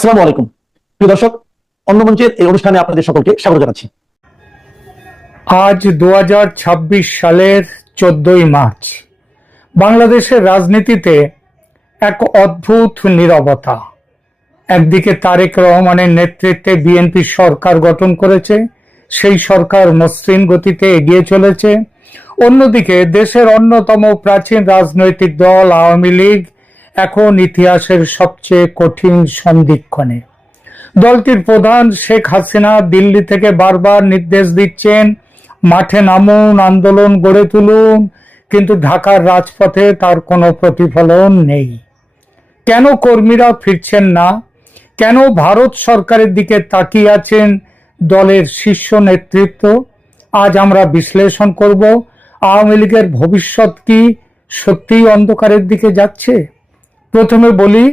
আসসালামু আলাইকুম প্রিয় দর্শক, অন্যমঞ্চের এই অনুষ্ঠানে আপনাদের সকলকে স্বাগত জানাচ্ছি। আজ 2026 সালের 14ই মার্চ। বাংলাদেশের রাজনীতিতে এক অদ্ভুত নীরবতা। একদিকে তারেক রহমানের নেতৃত্বে বিএনপি সরকার গঠন করেছে, সেই সরকার মসৃণ গতিতে এগিয়ে চলেছে। অন্যদিকে দেশের অন্যতম প্রাচীন রাজনৈতিক দল আওয়ামী লীগ এখন ইতিহাসের সবচেয়ে কঠিন সন্ধিক্ষণে। দলটির প্রধান শেখ হাসিনা দিল্লি থেকে বারবার নির্দেশ দিচ্ছেন, মাঠে নামুন, আন্দোলন গড়ে তুলুন, কিন্তু ঢাকার রাজপথে তার কোনো প্রতিফলন নেই। কেন কর্মীরা ফিরছেন না? কেন ভারত সরকারের দিকে তাকিয়ে আছেন দলের শীর্ষ নেতৃত্ব? আজ আমরা বিশ্লেষণ করব, আওয়ামী লীগের ভবিষ্যৎ কি সত্যিই অন্ধকারের দিকে যাচ্ছে? প্রথমে বলি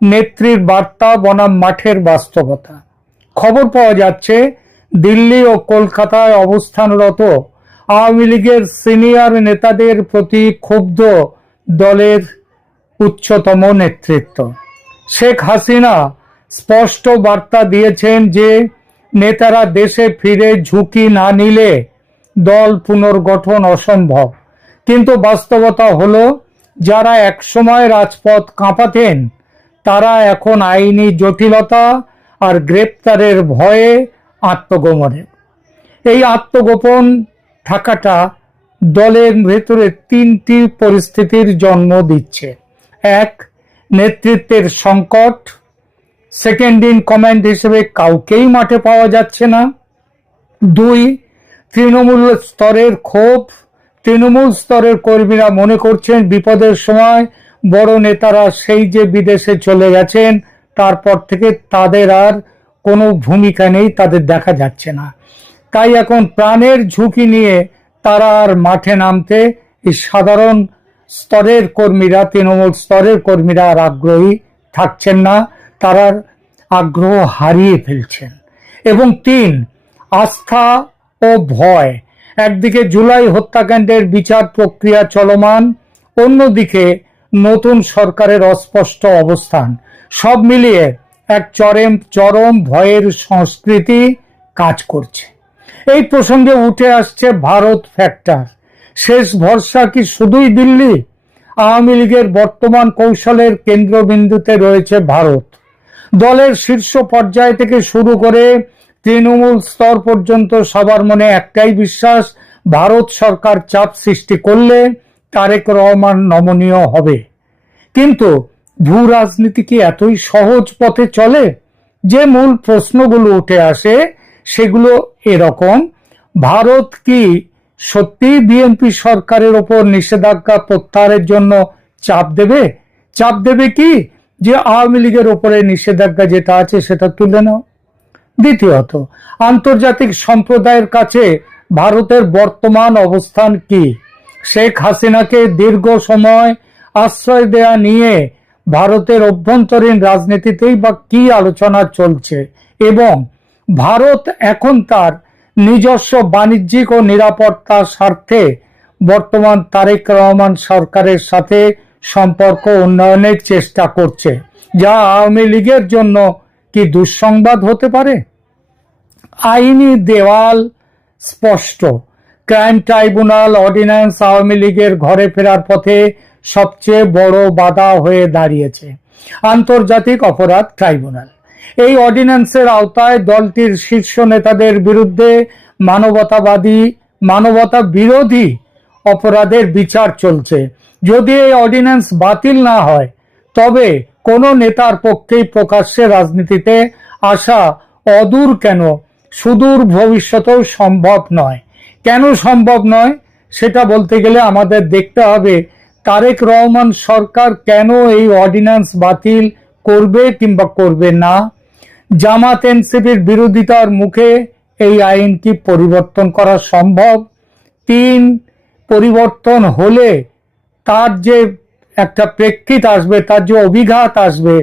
নেত্রীর বার্তা বনাম মাঠের বাস্তবতা। খবর পাওয়া যাচ্ছে দিল্লি ও কলকাতায় অবস্থানরত আওয়ামী লীগের সিনিয়র নেতাদের প্রতি ক্ষুব্ধ দলের উচ্চতম নেতৃত্ব। শেখ হাসিনা স্পষ্ট বার্তা দিয়েছেন যে নেতারা দেশে ফিরে ঝুঁকি না নিলে দল পুনর্গঠন অসম্ভব। কিন্তু বাস্তবতা হলো, যারা একসময় রাজপথ কাঁপাতেন তারা এখন আইনি জটিলতা আর গ্রেপ্তারের ভয়ে আত্মগোপনে। এই আত্মগোপন থাকাটা দলের ভেতরে তিনটি পরিস্থিতির জন্ম দিচ্ছে। এক, নেতৃত্বের সংকট। সেকেন্ড ইন কমান্ড হিসেবে কাউকেই মাঠে পাওয়া যাচ্ছে না। দুই, তৃণমূল স্তরের ক্ষোভ। তৃণমূল স্তরের কর্মীরা মনে করছেন বিপদের সময় বড় নেতারা সেই যে বিদেশে চলে গেছেন, তারপর থেকে তাদের আর কোনো ভূমিকা নেই, তাদের দেখা যাচ্ছে না। তাই এখন প্রাণের ঝুঁকি নিয়ে তারা আর মাঠে নামতে এই সাধারণ স্তরের কর্মীরা, তৃণমূল স্তরের কর্মীরা আর আগ্রহী থাকছেন না, তারা আগ্রহ হারিয়ে ফেলছেন। এবং তিন, আস্থা ও ভয়। একদিকে জুলাই হত্যাকাণ্ডের বিচার প্রক্রিয়া চলমান, অন্যদিকে নতুন সরকারের অস্পষ্ট অবস্থান। সব মিলিয়ে এক চরম ভয়ের সংস্কৃতি কাজ করছে। এই প্রসঙ্গে উঠে আসছে ভারত ফ্যাক্টর। শেষ ভরসা কি শুধুই দিল্লি? আওয়ামী লীগের বর্তমান কৌশলের কেন্দ্রবিন্দুতে রয়েছে ভারত। দলের শীর্ষ পর্যায় থেকে শুরু করে তৃণমূল স্তর পর্যন্ত সবার মনে একটাই বিশ্বাস, ভারত সরকার চাপ সৃষ্টি করলে তারেক রহমান নমনীয় হবে। কিন্তু ভূ রাজনীতি কি এতই সহজ পথে চলে? যে মূল প্রশ্নগুলো উঠে আসে সেগুলো এরকম: ভারত কি সত্যি বিএনপি সরকারের ওপর নিষেধাজ্ঞা প্রত্যাহারের জন্য চাপ দেবে? চাপ দেবে কি যে আওয়ামী লীগের ওপরে নিষেধাজ্ঞা যেটা আছে সেটা তুলে নাও? দ্বিতীয়ত, আন্তর্জাতিক সম্প্রদায়ের কাছে ভারতের বর্তমান অবস্থান কি? শেখ হাসিনাকে দীর্ঘ সময় আশ্রয় দেয়া নিয়ে ভারতের অভ্যন্তরীণ রাজনীতিতেই বা কি আলোচনা চলছে, এবং ভারত এখন তার নিজস্ব বাণিজ্যিক ও নিরাপত্তার স্বার্থে বর্তমান তারেক রহমান সরকারের সাথে সম্পর্ক উন্নয়নের চেষ্টা করছে, যা আওয়ামী লীগের জন্য কি দুঃসংবাদ হতে পারে? আইনি দেওয়াল স্পষ্ট। ক্রাইম ট্রাইব্যুনাল অর্ডিন্যান্স আওয়ামী লীগের ঘরে ফেরার পথে সবচেয়ে বড় বাধা হয়ে দাঁড়িয়েছে। আন্তর্জাতিক অপরাধ ট্রাইব্যুনাল এই অর্ডিন্যান্সের আওতায় দলটির শীর্ষ নেতাদের বিরুদ্ধে মানবতা বিরোধী অপরাধের বিচার চলছে। যদি এই অর্ডিন্যান্স বাতিল না হয় তবে কোনো নেতার পক্ষেই প্রকাশ্যে রাজনীতিতে আসা অদূর কেন সুদূর ভবিষ্যতেও সম্ভব নয়। কেন সম্ভব নয় সেটা বলতে গেলে আমাদের দেখতে হবে তারেক রহমান সরকার কেন এই অর্ডিন্যান্স বাতিল করবে কিংবা করবে না। জামাত এনসিপির বিরোধিতার মুখে এই আইন কি পরিবর্তন করা সম্ভব? তিন, পরিবর্তন হলে তার যে একটা প্রেক্ষিত আসবে, তার যে অভিঘাত আসবে,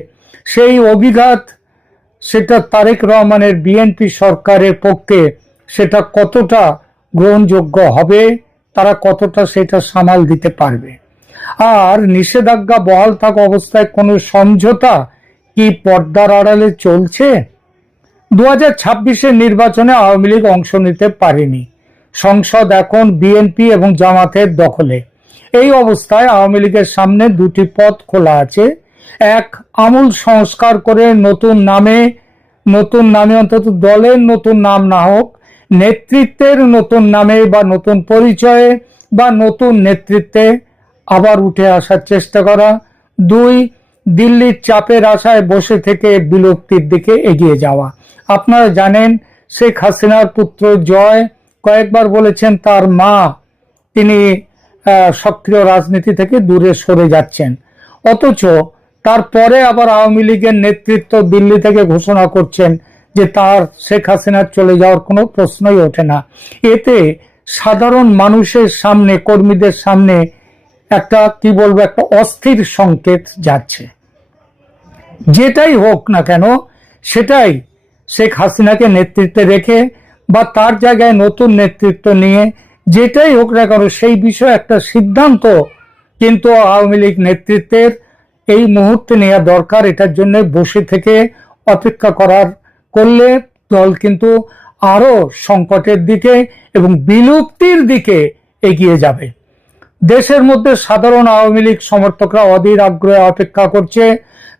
সেই অভিঘাত সেটা তারেক রহমানের বিএনপি সরকারের পক্ষে সেটা কতটা গ্রহণযোগ্য হবে, তারা কতটা সেটা সামাল দিতে পারবে। আর নিষেধাজ্ঞা বহাল থাকা অবস্থায় কোনো সমঝোতা কি পর্দার আড়ালে চলছে? 2026-এর নির্বাচনে আওয়ামী লীগ অংশ নিতে পারেনি। সংসদ এখন বিএনপি এবং জামাতের দখলে। এই অবস্থায় আওয়ামী লীগের সামনে দুটি পথ খোলা আছে। এক, আমূল সংস্কার করে নতুন নামে অন্তত দলের নতুন নাম না হোক, নেতৃত্বের নতুন নামে বা নতুন পরিচয়ে বা নতুন নেতৃত্বে আবার উঠে আসার চেষ্টা করা। দুই, দিল্লির চাপের আশায় বসে থেকে বিলুপ্তির দিকে এগিয়ে যাওয়া। আপনারা জানেন শেখ হাসিনার পুত্র জয় কয়েকবার বলেছেন তার মা তিনি সক্রিয় রাজনীতি থেকে দূরে সরে যাচ্ছেন, অথচ তারপরে আবার আওয়ামী লীগের নেতৃত্ব দিল্লি থেকে ঘোষণা করছেন যে তার শেখ হাসিনার চলে যাওয়ার কোনো প্রশ্নই ওঠে না। এতে সাধারণ মানুষের সামনে, কর্মীদের সামনে একটা একটা অস্থির সংকেত যাচ্ছে। যেটাই হোক না কেন সেটাই শেখ হাসিনাকে নেতৃত্বে রেখে বা তার জায়গায় নতুন নেতৃত্ব নিয়ে যেটাই হোক না কেন সেই বিষয়ে একটা সিদ্ধান্ত কিন্তু আওয়ামী লীগ নেতৃত্বের এই মুহূর্তে নেওয়া দরকার। এটার জন্য বসে থেকে অপেক্ষা করলে দল কিন্তু আরো সংকটের দিকে এবং বিলুপ্তির দিকে এগিয়ে যাবে। দেশের মধ্যে সাধারণ আওয়ামী লীগ সমর্থকরা অধীর আগ্রহে অপেক্ষা করছে।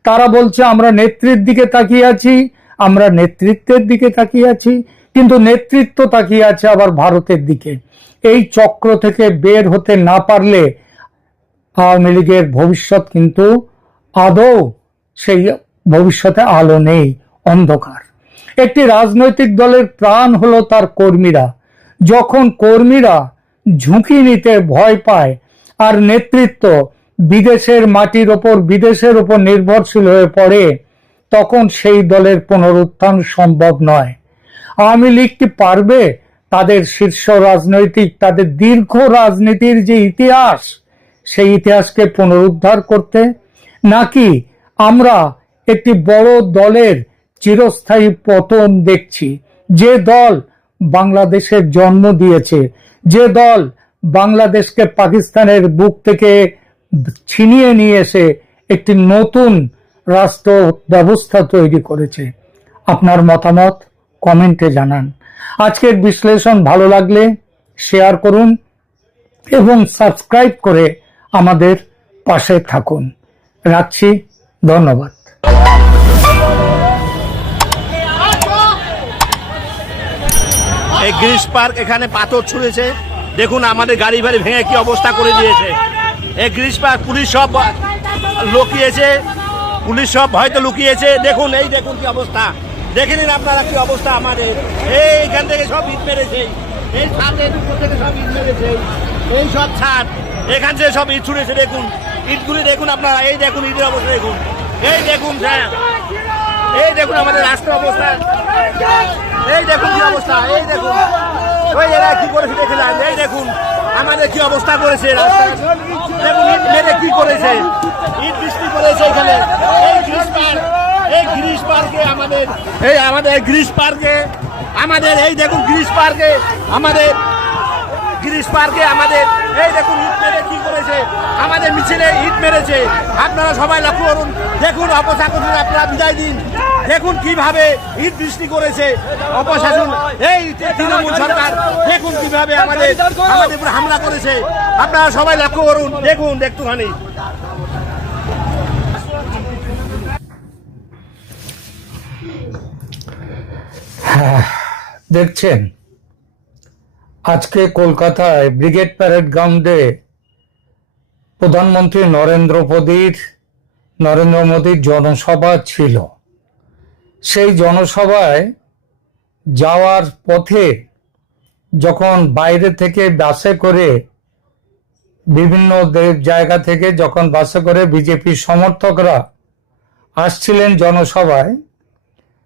তারা বলছে আমরা নেত্রীর দিকে তাকিয়ে আছি, আমরা নেতৃত্বের দিকে তাকিয়ে আছি, কিন্তু নেতৃত্ব তাকিয়ে আছে আবার ভারতের দিকে। এই চক্র থেকে বের হতে না পারলে আওয়ামী লীগের ভবিষ্যৎ কিন্তু আদৌ সেই ভবিষ্যতে আলো নেই, অন্ধকার। একটি রাজনৈতিক দলের প্রাণ হলো তার কর্মীরা। যখন কর্মীরা ঝুঁকি নিতে ভয় পায় আর নেতৃত্ব বিদেশের মাটির ওপর, বিদেশের ওপর নির্ভরশীল হয়ে পড়ে, তখন সেই দলের পুনরুত্থান সম্ভব নয়। আওয়ামী লীগ কি পারবে তাদের শীর্ষ রাজনৈতিক, তাদের দীর্ঘ রাজনীতির যে ইতিহাস, সেই ইতিহাসকে পুনরুদ্ধার করতে? নাকি আমরা একটি বড় দলের চিরস্থায়ী পতন দেখছি? যে দল বাংলাদেশের জন্ম দিয়েছে, যে দল বাংলাদেশকে পাকিস্তানের বুক থেকে ছিনিয়ে নিয়ে এসে একটি নতুন রাষ্ট্র ব্যবস্থা তৈরি করেছে। আপনার মতামত কমেন্টে জানান। আজকের বিশ্লেষণ ভালো লাগলে শেয়ার করুন এবং সাবস্ক্রাইব করে আমাদের পাশে থাকুন। রাখছি, ধন্যবাদ। এই গ্রিস পার্ক, এখানে পাথর ছুঁড়েছে, দেখুন আমাদের গাড়ি বাড়ি ভেঙে কি অবস্থা করে দিয়েছে। এই গ্রিস পার্ক পুলিশ সব লুকিয়েছে, পুলিশ সব হয়তো লুকিয়েছে। দেখুন, এই দেখুন কি অবস্থা, দেখে নিন আপনারা কি অবস্থা আমাদের। এইখান থেকে সব ইট মেরেছে, এই ছাদের উপর থেকে সব ইট মেরেছে, এই সব ছাদ, এখান থেকে সব ইট ছুঁড়েছে। দেখুন ইটগুলি, দেখুন আপনারা, এই দেখুন ইটের অবস্থা, দেখুন এই দেখুন, এই দেখুন আমাদের রাস্তার অবস্থা, এই দেখুন কি অবস্থা, এই দেখুন ওই এরা কি করেছে দেখে যান। এই দেখুন আমাদের কি অবস্থা করেছে রাস্তা, দেখুন ইট মেরে কি করেছে, ইট বৃষ্টি করেছে এখানে। এই গ্রিস পার্ক, এই গ্রিস পার্কে আমাদের, এই আমাদের গ্রিস পার্কে আমাদের, এই দেখুন গ্রিস পার্কে আমাদের, গ্রিস পার্কে আমাদের, এই দেখুন ইট মেরে কি করেছে, আমাদের মিছিলে ইট মেরেছে। আপনারা সবাই লক্ষ্য করুন, দেখুন অপশাসন, আপনারা বিদায় দিন, দেখুন কিভাবে ইট বৃষ্টি করেছে অপশাসন, এই তৃণমূল সরকার, দেখুন কিভাবে আমাদের উপর হামলা করেছে। আপনারা সবাই লক্ষ্য করুন, দেখুন একটুখানি। দেখছেন আজকে কলকাতায় ব্রিগেড প্যারেড গ্রাউন্ডে প্রধানমন্ত্রী নরেন্দ্র মোদীর জনসভা ছিল। সেই জনসভায় যাওয়ার পথে যখন বাইরে থেকে বাসে করে, বিভিন্ন জায়গা থেকে যখন বাসে করে বিজেপির সমর্থকরা আসছিলেন জনসভায়,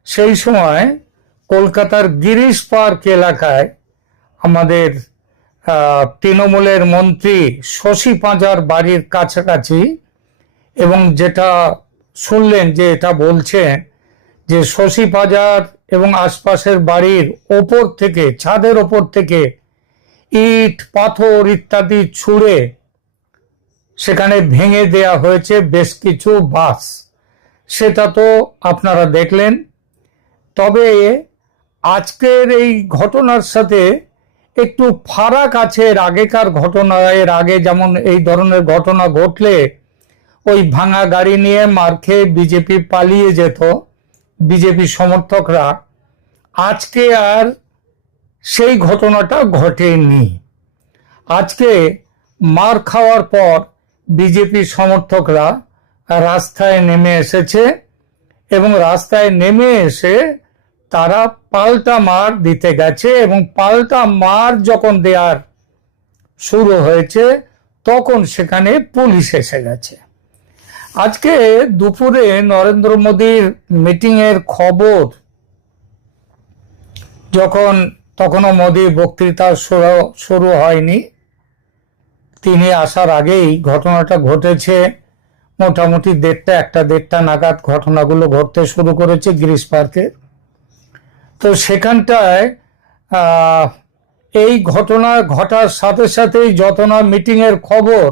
সেই সময় কলকাতার গিরিশ পার্ক এলাকায় আমাদের তৃণমূলের মন্ত্রী শশী পাঁজার বাড়ির কাছাকাছি, এবং যেটা শুনলেন যে এটা বলছেন যে শশী পাঁজার এবং আশপাশের বাড়ির ওপর থেকে, ছাদের ওপর থেকে ইট পাথর ইত্যাদি ছুঁড়ে সেখানে ভেঙে দেয়া হয়েছে বেশ কিছু বাস। সেটা তো আপনারা দেখলেন। তবে আজকের এই ঘটনার সাথে একটু ফারাক আছে এর আগেকার ঘটনা। এর আগে যেমন এই ধরনের ঘটনা ঘটলে ওই ভাঙা গাড়ি নিয়ে মার খেয়ে বিজেপি পালিয়ে যেত বিজেপি সমর্থকরা, আজকে আর সেই ঘটনাটা ঘটেনি। আজকে মার খাওয়ার পর বিজেপি সমর্থকরা রাস্তায় নেমে এসেছে এবং রাস্তায় নেমে এসে তারা পাল্টা মার দিতে গেছে, এবং পাল্টা মার যখন দেওয়ার শুরু হয়েছে তখন সেখানে পুলিশ এসে গেছে। আজকে দুপুরে নরেন্দ্র মোদীর মিটিং এর খবর তখনও মোদীর বক্তৃতা শুরু হয়নি, তিনি আসার আগেই ঘটনাটা ঘটেছে। মোটামুটি 1:30 নাগাদ ঘটনাগুলো ঘটতে শুরু করেছে গ্রিস পার্কে। তো সেখানটায় এই ঘটনা ঘটার সাথে সাথেই যত না মিটিং এর খবর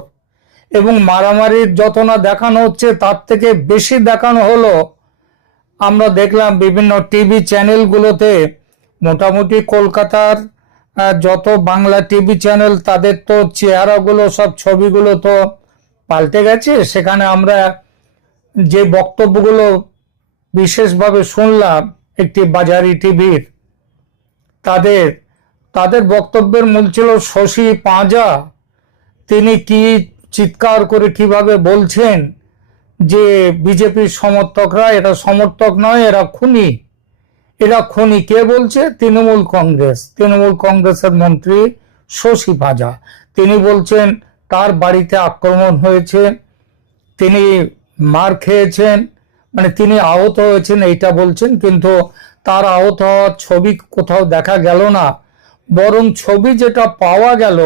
এবং মারামারির যত না দেখানো হচ্ছে, তার থেকে বেশি দেখানো হলো আমরা দেখলাম বিভিন্ন টিভি চ্যানেলগুলোতে। মোটামুটি কলকাতার যত বাংলা টিভি চ্যানেল, তাদের তো চেহারাগুলো, সব ছবিগুলো তো পাল্টে গেছে। সেখানে আমরা যে বক্তব্যগুলো বিশেষভাবে শুনলাম একটি বাজারি টিভির, তাদের বক্তব্যের মূল ছিল শশী পাঁজা। তিনি কি চিৎকার করে কিভাবে বলছেন যে বিজেপির সমর্থকরা, এরা সমর্থক নয়, এরা খুনি, এরা খুনি। কে বলছে? তৃণমূল কংগ্রেসের মন্ত্রী শশী পাঁজা। তিনি বলছেন তার বাড়িতে আক্রমণ হয়েছে, তিনি মার খেয়েছেন, মানে তিনি আহত হয়েছেন এইটা বলছেন, কিন্তু তার আহত হওয়ার ছবি কোথাও দেখা গেল না। বরং ছবি যেটা পাওয়া গেল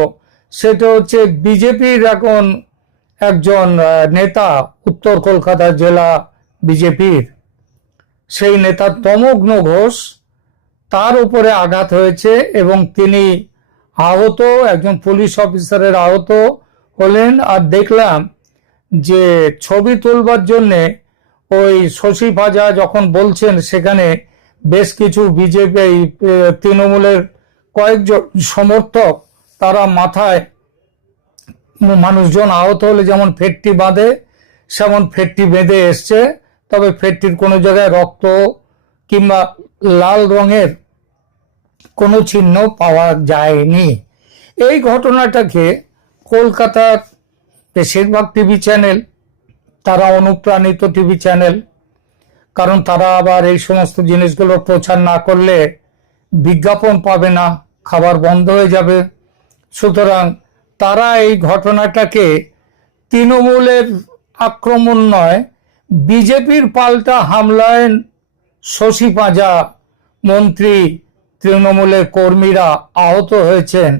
সেটা হচ্ছে বিজেপির এখন একজন নেতা, উত্তর কলকাতা জেলা বিজেপির সেই নেতা তমগ্ন ঘোষ, তার উপরে আঘাত হয়েছে এবং তিনি আহত, একজন পুলিশ অফিসারের আহত হলেন। আর দেখলাম যে ছবি তুলবার জন্যে ওই শশী পাঁজা যখন বলছেন, সেখানে বেশ কিছু বিজেপি তৃণমূলের কয়েকজন সমর্থক, তারা মাথায় মানুষজন আহত হলে যেমন ফেটটি বাঁধে, সেমন ফেটটি বেঁধে এসছে। তবে ফেটটির কোনো জায়গায় রক্ত কিংবা লাল রঙের কোনো চিহ্ন পাওয়া যায়নি। এই ঘটনাটাকে কলকাতার বেশিরভাগ টিভি চ্যানেল, তারা অনুপ্রাণিত টিভি চ্যানেল, কারণ তারা আবার এই সমস্ত জিনিসগুলো প্রচার না করলে বিজ্ঞাপন পাবে না, খাবার বন্ধ হয়ে যাবে। সুতরাং তারা এই ঘটনাটাকে তৃণমূলের আক্রমণ নয়, বিজেপির পাল্টা হামলায় শশী পাঁজা মন্ত্রী, তৃণমূলের কর্মীরা আহত হয়েছেন,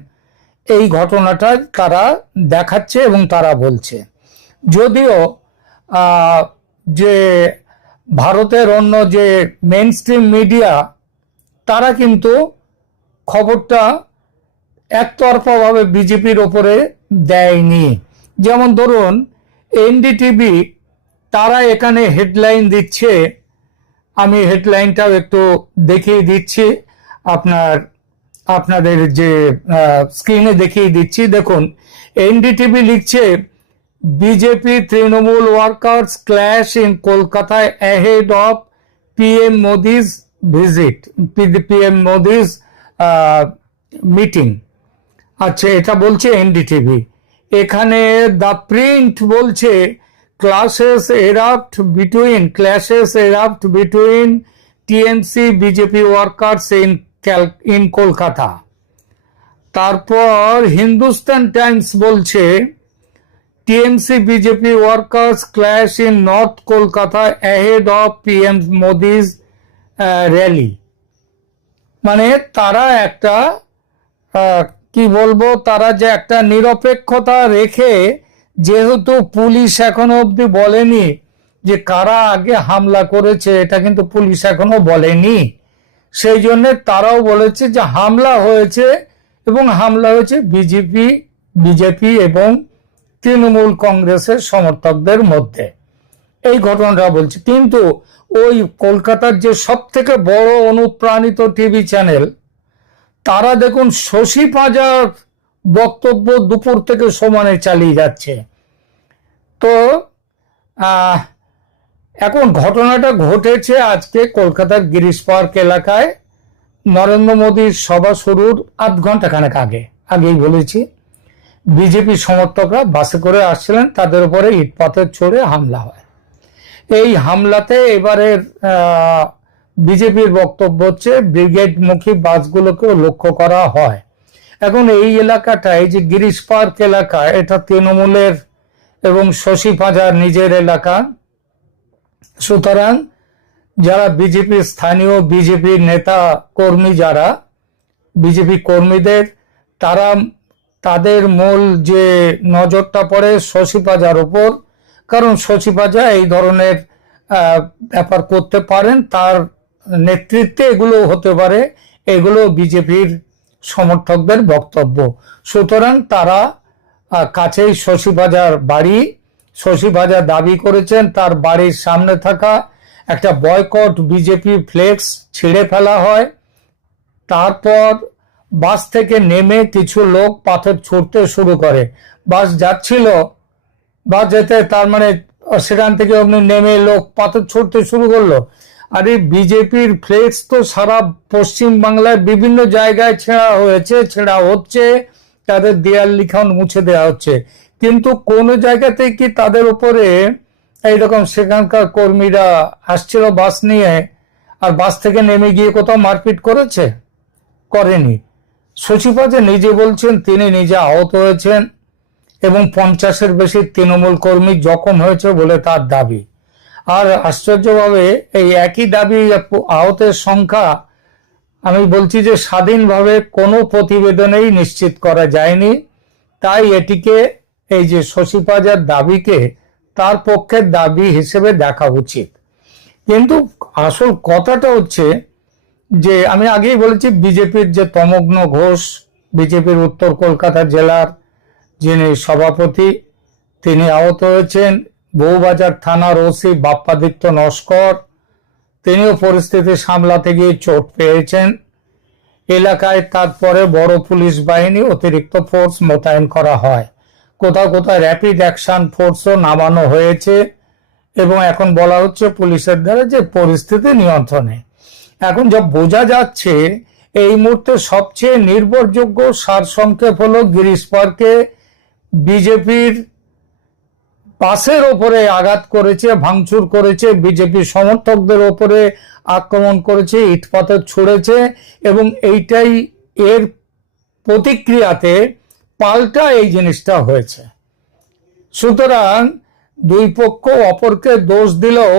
এই ঘটনাটা তারা দেখাচ্ছে এবং তারা বলছে। যদিও যে ভারতের অন্য যে মেইন স্ট্রিম মিডিয়া, তারা কিন্তু খবরটা একতরফাভাবে বিজেপির ওপরে দেয়নি। যেমন ধরুন এনডিটিভি, তারা এখানে হেডলাইন দিচ্ছে, আমি হেডলাইনটাও একটু দেখিয়ে দিচ্ছি, আপনাদের যে স্ক্রিনে দেখিয়ে দিচ্ছি। দেখুন, এনডিটিভি লিখছে BJP Trinamool workers clash in কলকাতায় ahead of PM Modi's visit, PM Modi's meeting. আচ্ছা, এটা বলছে এনডিটিভি। এখানে দ্য প্রিন্ট বলছে clashes erupt between TMC BJP workers in Kolkata। তারপর হিন্দুস্তান টাইমস বলছে TMC BJP workers clash in North Kolkata ahead of PM Modi's rally। মানে তারা একটা কি বলবো, তারা যে একটা নিরপেক্ষতা রেখে, যেহেতু পুলিশ এখনো অবধি বলেনি যে কারা আগে হামলা করেছে, এটা কিন্তু পুলিশ এখনো বলেনি, সেই জন্য তারাও বলেছে যে হামলা হয়েছে, এবং হামলা হয়েছে বিজেপি এবং তৃণমূল কংগ্রেসের সমর্থকদের মধ্যে। এই ঘটনাটা বলছি। কিন্তু ওই কলকাতার যে সব থেকে বড় অনুপ্রাণিত টিভি চ্যানেল, তারা দেখুন শশী পাঁজার বক্তব্য দুপুর থেকে সমানে চালিয়ে যাচ্ছে। তো এখন ঘটনাটা ঘটেছে আজকে কলকাতার গিরিশ পার্ক এলাকায়। নরেন্দ্র মোদীর সভা শুরুর আধ ঘন্টা খানেক আগেই বলেছি, বিজেপি সমর্থকরা বাসে করে আসছিলেন, তাদের উপরে ইট পাথর ছুড়ে হামলা হয়। এই হামলাতে এবারের বিজেপির বক্তব্য হচ্ছে ব্রিগেডমুখী বাসগুলোকেও লক্ষ্য করা হয়। এখন এই এলাকাটায় যে গিরিশ পার্ক এলাকা, এটা তৃণমূলের এবং শশী পাঁজার নিজের এলাকা। সুতরাং যারা বিজেপির স্থানীয় বিজেপির নেতা কর্মী, যারা বিজেপি কর্মীদের, তাদের মূল যে নজরটা পড়ে শশী পাঁজার উপর। কারণ শশী পাঁজা এই ধরনের ব্যাপার করতে পারেন, তার নেতৃত্বে এগুলো হতে পারে, এগুলো বিজেপির সমর্থকদের বক্তব্য। সুতরাং তারা কাছেই শশী পাঁজার বাড়ি, শশী পাঁজা দাবি করেছেন তার বাড়ির সামনে থাকা একটা বয়কট বিজেপি ফ্লেক্স ছিঁড়ে ফেলা হয়। তারপর বাস থেকে নেমে কিছু লোক পাথর ছুঁড়তে শুরু করে। বাস যাচ্ছিল, বাস যেতে তার মানে সেখান থেকে অমনি নেমে লোক পাথর ছুঁড়তে শুরু করলো। আর এই বিজেপির ফ্লেক্স তো সারা পশ্চিম বাংলায় বিভিন্ন জায়গায় ছেঁড়া হচ্ছে, তাদের দেয়াল লিখন মুছে দেওয়া হচ্ছে, কিন্তু কোন জায়গাতে কি তাদের উপরে এইরকম সেখানকার কর্মীরা আসছিল বাস নিয়ে আর বাস থেকে নেমে গিয়ে কোথাও মারপিট করেনি। শশী পাঁজা নিজে বলছেন তিনি নিজে আহত হয়েছেন এবং 50-এর বেশি তৃণমূল কর্মী জখম হয়েছে বলে তার দাবি। আর আশ্চর্যভাবে এই একই দাবি আহতের সংখ্যা আমি বলছি যে স্বাধীনভাবে কোনো প্রতিবেদনেই নিশ্চিত করা যায়নি। তাই এটিকে, এই যে শশী পাঁজার দাবিকে তার পক্ষের দাবি হিসেবে দেখা উচিত। কিন্তু আসল কথাটা হচ্ছে যে আমি আগেই বলেছি, বিজেপির যে তমগ্ন ঘোষ, বিজেপির উত্তর কলকাতা জেলার যিনি সভাপতি, তিনি আহত হয়েছেন। বউবাজার থানার ওসি বাপ্পাদিত্য নস্কর, তিনিও পরিস্থিতি সামলাতে গিয়ে চোট পেয়েছেন। এলাকায় তারপরে বড় পুলিশ বাহিনী, অতিরিক্ত ফোর্স মোতায়েন করা হয়। কোথাও কোথাও র্যাপিড অ্যাকশন ফোর্সও নামানো হয়েছে এবং এখন বলা হচ্ছে পুলিশের দ্বারা যে পরিস্থিতি নিয়ন্ত্রণে। এখন যা বোঝা যাচ্ছে, এই মুহূর্তে সবচেয়ে নির্ভরযোগ্য সারসংক্ষেপ হলো গিরিশ পার্কে বিজেপির বাসের ওপরে আঘাত করেছে, ভাঙচুর করেছে, বিজেপি সমর্থকদের ওপরে আক্রমণ করেছে, ইট পাথর ছুঁড়েছে এবং এইটাই এর প্রতিক্রিয়াতে পাল্টা এই জিনিসটা হয়েছে। সুতরাং দুই পক্ষ অপরকে দোষ দিলেও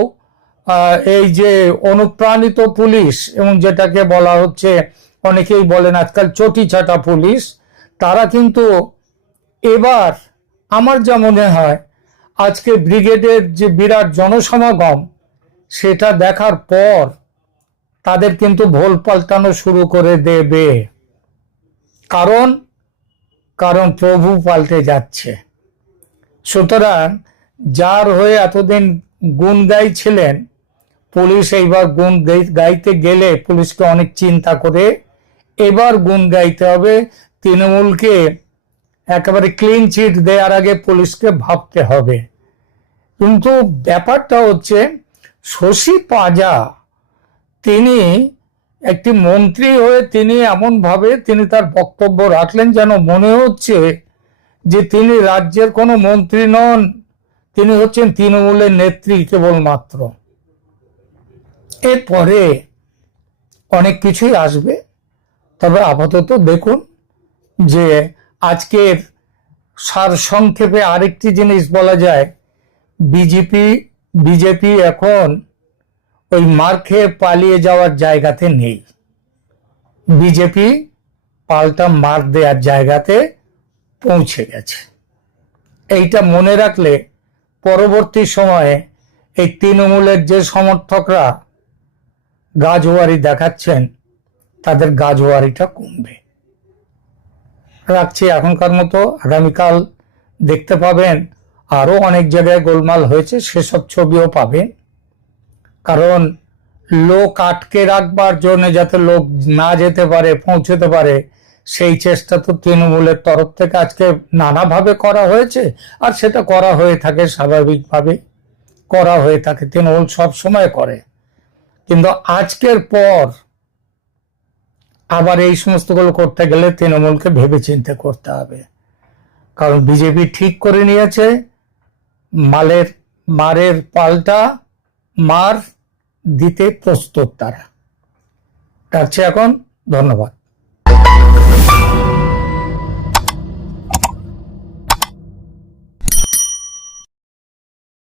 এই যে অনুপ্রাণিত পুলিশ এবং যেটাকে বলা হচ্ছে, অনেকেই বলেন আজকাল চটি চাটা পুলিশ, তারা কিন্তু এবার আমার যা মনে হয় আজকে ব্রিগেডের যে বিরাট জনসমাগম, সেটা দেখার পর তাদের কিন্তু ভোল পাল্টানো শুরু করে দেবে। কারণ প্রভু পাল্টে যাচ্ছে। সুতরাং যার হয়ে এতদিন গুণ গাইছিলেন পুলিশ, এইবার গুণ গাইতে গেলে পুলিশকে অনেক চিন্তা করে এবার গুণ গাইতে হবে। তৃণমূলকে একেবারে ক্লিন চিট দেওয়ার আগে পুলিশকে ভাবতে হবে। কিন্তু ব্যাপারটা হচ্ছে, শশী পাঁজা তিনি একটি মন্ত্রী হয়ে তিনি এমনভাবে তিনি তার বক্তব্য রাখলেন যেন মনে হচ্ছে যে তিনি রাজ্যের কোনো মন্ত্রী নন, তিনি হচ্ছেন তৃণমূলের নেত্রী কেবলমাত্র। এরপরে অনেক কিছুই আসবে, তবে আপাতত দেখুন যে আজকের সারসংক্ষেপে আরেকটি জিনিস বলা যায়, বিজেপি এখন ওই মার খেয়ে পালিয়ে যাওয়ার জায়গাতে নেই। বিজেপি পাল্টা মার দেওয়ার জায়গাতে পৌঁছে গেছে। এইটা মনে রাখলে পরবর্তী সময়ে এই তৃণমূলের যে সমর্থকরা গাজোয়ারি দেখাচ্ছেন, তাদের গাজোয়ারিটা কমবে। রাখছি এখনকার মতো। আগামীকাল দেখতে পাবেন আরো অনেক জায়গায় গোলমাল হয়েছে, সেসব ছবিও পাবে। কারণ লোক আটকে রাখবার জন্য, যাতে লোক না যেতে পারে, পৌঁছতে পারে, সেই চেষ্টা তো তৃণমূলের তরফ থেকে আজকে নানাভাবে করা হয়েছে। আর সেটা করা হয়ে থাকে, স্বাভাবিকভাবে করা হয়ে থাকে, তৃণমূল সব সময় করে। কিন্তু আজকের পর আবার এই সমস্তগুলো করতে গেলে তৃণমূলকে ভেবে চিন্তে করতে হবে। কারণ বিজেপি ঠিক করে নিয়েছে, মারের পাল্টা মার দিতে প্রস্তুত তারা। রাখছি এখন, ধন্যবাদ।